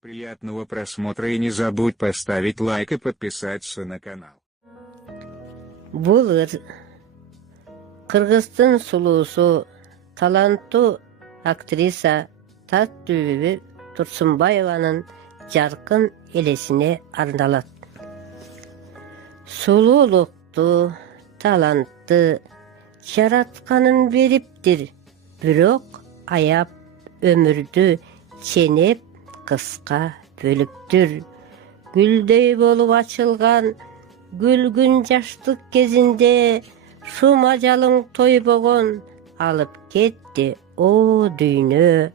Приятного просмотра и не забудь поставить лайк и подписаться на канал. Бул Кыргыздын сулуусу, таланттуу актриса Таттүбү Турсунбаеванын жаркын элесине арналат. Сулуулукту, талантты жаратканын бериптир, бирок аяп өмүрдү ченеп кыска бөлүптүр. Гүлдөй болуп ачылган гүлгүн жаштык кезинде шум ажалың тойбогон алып кетти о дүйнө.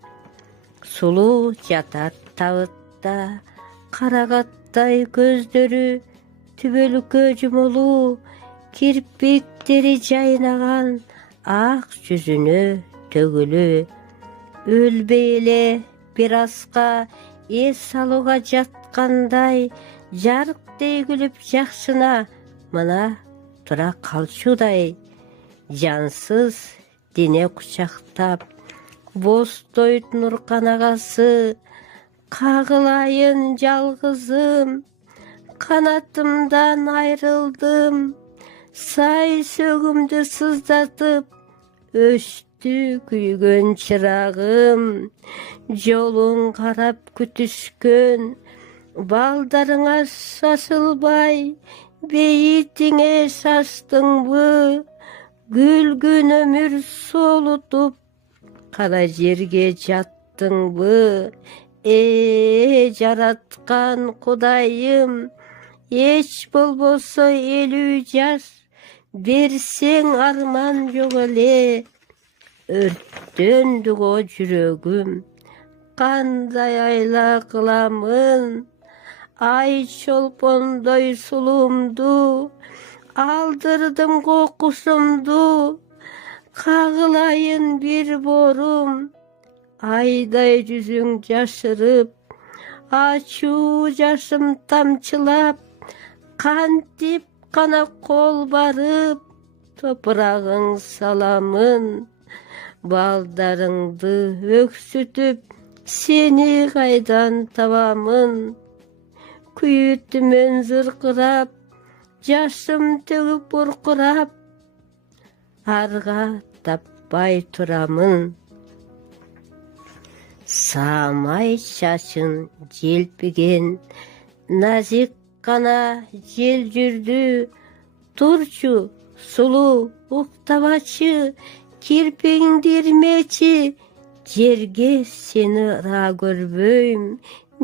Сулуу жатат табытта, карагаттай көздөрү түбөлүккө жумулуу, кирпиктери жайнаган ак жүзүнө төгүлүү. Өлбөй эле бир аска эс алууга жаткандай, жарыктей күлүп жакшына мына тура калчудай. Жансыз дене кучактап, бостойт Нуркан агасы, кагылайын жалгызым, канатымдан айрылдым, сай сөгүмдү сыздатып, өчтү күйгөн чырагым, жолуң карап күтүшкөн балдарыңа шашылбай, бейитиңе шаштыңбы, күлгүн өмүр солутуп, кара жерге жаттыңбы. Жараткан Кудайым, эч болбосо 50 жаш берсең арман жок эле. Өрттөндү го жүрөгүм, кандай айла кыламын, ай чолпондой сулуумду, алдырдым го кушумду, кагылайын бир борум, айдай жүзүң жашырып, ачуу жашым тамчылап, кантип гана кол барып, топурагың саламын, балдарыңды өксүтүп, сени кайдан табамын, күйүтүмөн зыркырап, жашым төгүп буркурап, арга таппай турамын. Саамай чачын желпиген, назик гана жел жүрдү, турчу сулуу уктабачы, кирпиңди ирмечи, жерге сени ыра көрбөйм,